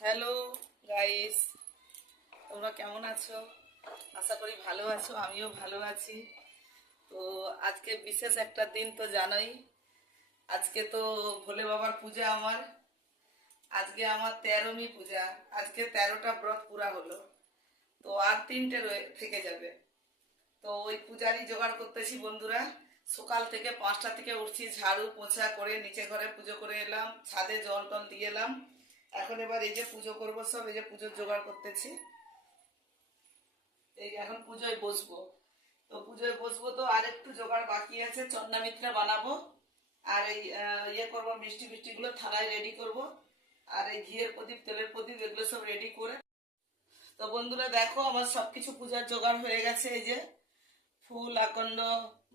Hello guys, তোমরা কেমন আছো? আশা করি ভালো আছো, আমিও ভালো আছি। তো আজকে বিশেষ একটা দিন তো জানোই। আজকে তো ভোলে বাবার পূজা আমার। আজকে আমার 13মি পূজা। আজকে 13টা ব্রত পুরা হলো। তো আর 3টে থেকে যাবে। তো ওই পূজারই জোগাড় করতেছি বন্ধুরা। সকাল থেকে 5টা থেকে উঠছি, ঝাড়ু পোছা করে নিচে ঘরে পুজো করে এলাম, ছাদে জল টল দিয়ে এলাম। এখন এবার এই যে পুজো করবো, সব এই যে পুজোর জোগাড় করতেছি। এই এখন পুজোয় বসবো। তো পুজোয় বসবো, তো আর একটু জোগাড় বাকি আছে, চন্দ্রামিত্রা বানাবো। আর এই ইয়ে করবো, মিষ্টি মিষ্টিগুলো থালায় রেডি করব। আর এই ঘিয়ের প্রদীপ, তেলের প্রদীপ, এগুলো সব রেডি করে। তো বন্ধুরা দেখো, আমার সবকিছু পূজার জোগাড় হয়ে গেছে। এই যে ফুল, আকন্দ,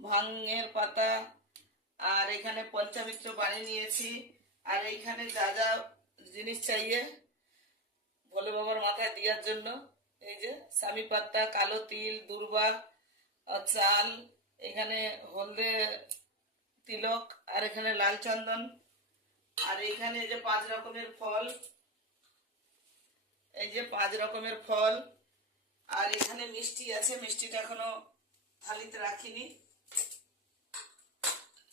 ভাঙের পাতা, আর এখানে পঞ্চামিত্র বানিয়ে নিয়েছি। আর এইখানে যা যা জিনিস চাইয়ে ভোলে বাবার মাথায় দেওয়ার জন্য, এই যে স্বামী পাত্তা, কালো তিল, দূর্বা, চাল, এখানে হলদে তিলক, আর এখানে লাল চন্দন, আর এইখানে এই যে 5 রকমের ফল, এই যে 5 রকমের ফল। আর এখানে মিষ্টি আছে, মিষ্টিটা এখনো থালিতে রাখিনি।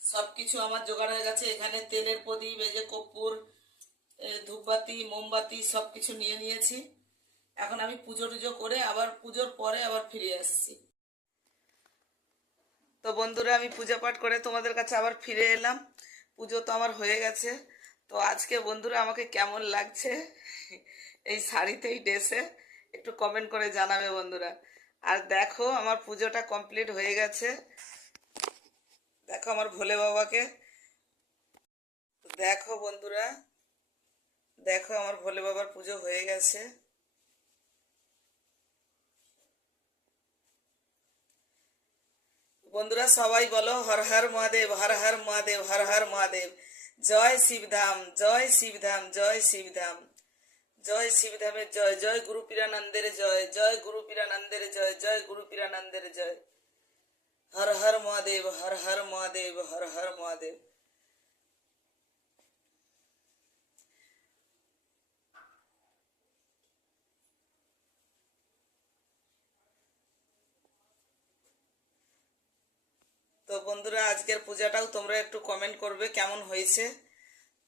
সবকিছু আমার জোগাড় হয়ে গেছে। এখানে তেলের প্রদীপ, এই যে কর্পূর, ধূপবাতি, মোমবাতি সবকিছু নিয়ে নিয়েছি। এখন আমি পুজো টুজো করে আবার পুজোর পরে আবার ফিরে আসছি। তো বন্ধুরা, আমি পূজা পাঠ করে তোমাদের কাছে আবার ফিরে এলাম। পুজো তো আমার হয়ে গেছে। তো আজকে বন্ধুরা আমাকে কেমন লাগছে এই শাড়িতে, এই ড্রেসে, একটু কমেন্ট করে জানাবে বন্ধুরা। আর দেখো, আমার পুজোটা কমপ্লিট হয়ে গেছে। দেখো আমার ভোলে বাবাকে, দেখো বন্ধুরা, দেখো আমার ভোলে বাবার পুজো হয়ে গেছে। বন্ধুরা সবাই বলো হর হর মহাদেব, হর হর মহাদেব, হর হর মহাদেব। জয় শিবধাম, জয় শিবধাম, জয় শিবধাম, জয় শিবধামের জয়, জয় গুরু পীরানন্দের জয়, জয় গুরু পীরানন্দের জয়, জয় গুরু পীরানন্দের জয়। হর হর মহাদেব, হর হর মহাদেব, হর হর মহাদেব। তো বন্ধুরা, আজকের পূজাটাও তোমরা একটু কমেন্ট করবে কেমন হয়েছে।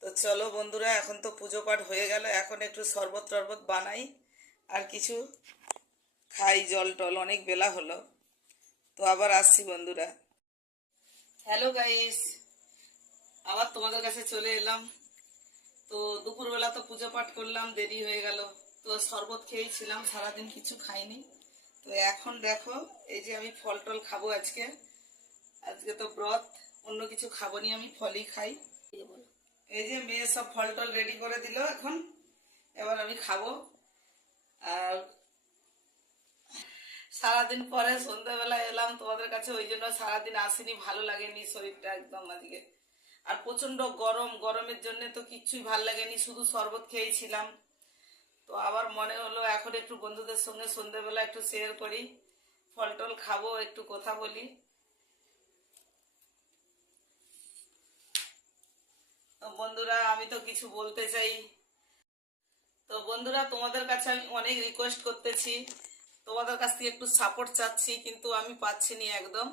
তো চলো বন্ধুরা, এখন তো পুজো পাঠ হয়ে গেল, এখন একটু শরবত টরবত বানাই আর কিছু খাই, জল টল, অনেক বেলা হলো। তো আবার আসছি বন্ধুরা। হ্যালো গাইস, আবার তোমাদের কাছে চলে এলাম। তো দুপুরবেলা তো পুজো পাঠ করলাম, দেরি হয়ে গেল। তো শরবত খেয়েছিলাম, সারাদিন কিছু খাইনি। তো এখন দেখো, এই যে আমি ফল টল খাবো আজকে। আজকে তো ব্রত, অন্য কিছু খাবো নি, আমি ফলই খাই। এই যে মেয়ে সব ফল টল রেডি করে দিল, এখন এবার আমি খাবো। আর সারাদিন পরে সন্ধ্যাবেলা এলাম তোমাদের কাছে, ওই জন্য সারাদিন আসিনি, ভালো লাগেনি শরীরটা একদম আজকে। আর প্রচন্ড গরম, গরমের জন্য তো কিচ্ছুই ভাল লাগেনি, শুধু শরবত খেয়েছিলাম। তো আবার মনে হলো এখন একটু বন্ধুদের সঙ্গে সন্ধ্যাবেলা একটু শেয়ার করি, ফল টল খাবো, একটু কথা বলি। তো বন্ধুরা, আমি তো কিছু বলতে চাই। তো বন্ধুরা, তোমাদের কাছে আমি অনেক রিকোয়েস্ট করতেছি, তোমাদের কাছ থেকে একটু সাপোর্ট চাচ্ছি, কিন্তু আমি পাচ্ছি না একদম।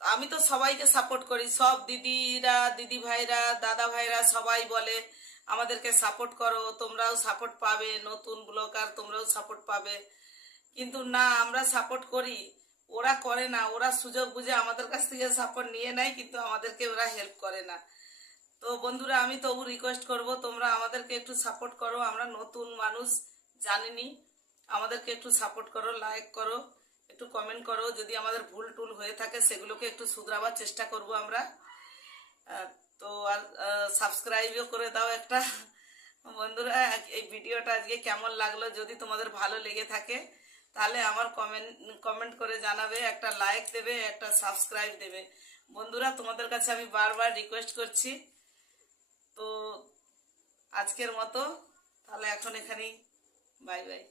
আমি তো সবাইকে সাপোর্ট করি, সব দিদিরা, দিদি ভাইরা, দাদা ভাইরা সবাই বলে আমাদেরকে সাপোর্ট করো, তোমরাও সাপোর্ট পাবে, নতুন ব্লগার তোমরাও সাপোর্ট পাবে। কিন্তু না, আমরা সাপোর্ট করি, ওরা করে না। ওরা সুযোগ বুঝে আমাদের কাছ থেকে সাপোর্ট নিয়ে নেয়, কিন্তু আমাদেরকে ওরা হেল্প করে না। তো বন্ধুরা, আমি তবু রিকোয়েস্ট করব, তোমরা আমাদেরকে একটু সাপোর্ট করো। আমরা নতুন মানুষ, জানিনি, আমাদেরকে একটু সাপোর্ট করো, লাইক করো, একটু কমেন্ট করো। যদি আমাদের ভুল টুল হয়ে থাকে সেগুলোকে একটু শুধরাবার চেষ্টা করব আমরা। তো আর সাবস্ক্রাইবও করে দাও একটা। বন্ধুরা, এই ভিডিওটা আজকে কেমন লাগলো, যদি তোমাদের ভালো লেগে থাকে তাহলে আমার কমেন্ট করে জানাবে, একটা লাইক দেবে, একটা সাবস্ক্রাইব দেবে। বন্ধুরা, তোমাদের কাছে আমি বারবার রিকোয়েস্ট করছি। তো আজকের মতো তাহলে এখন এখানেই, বাই বাই।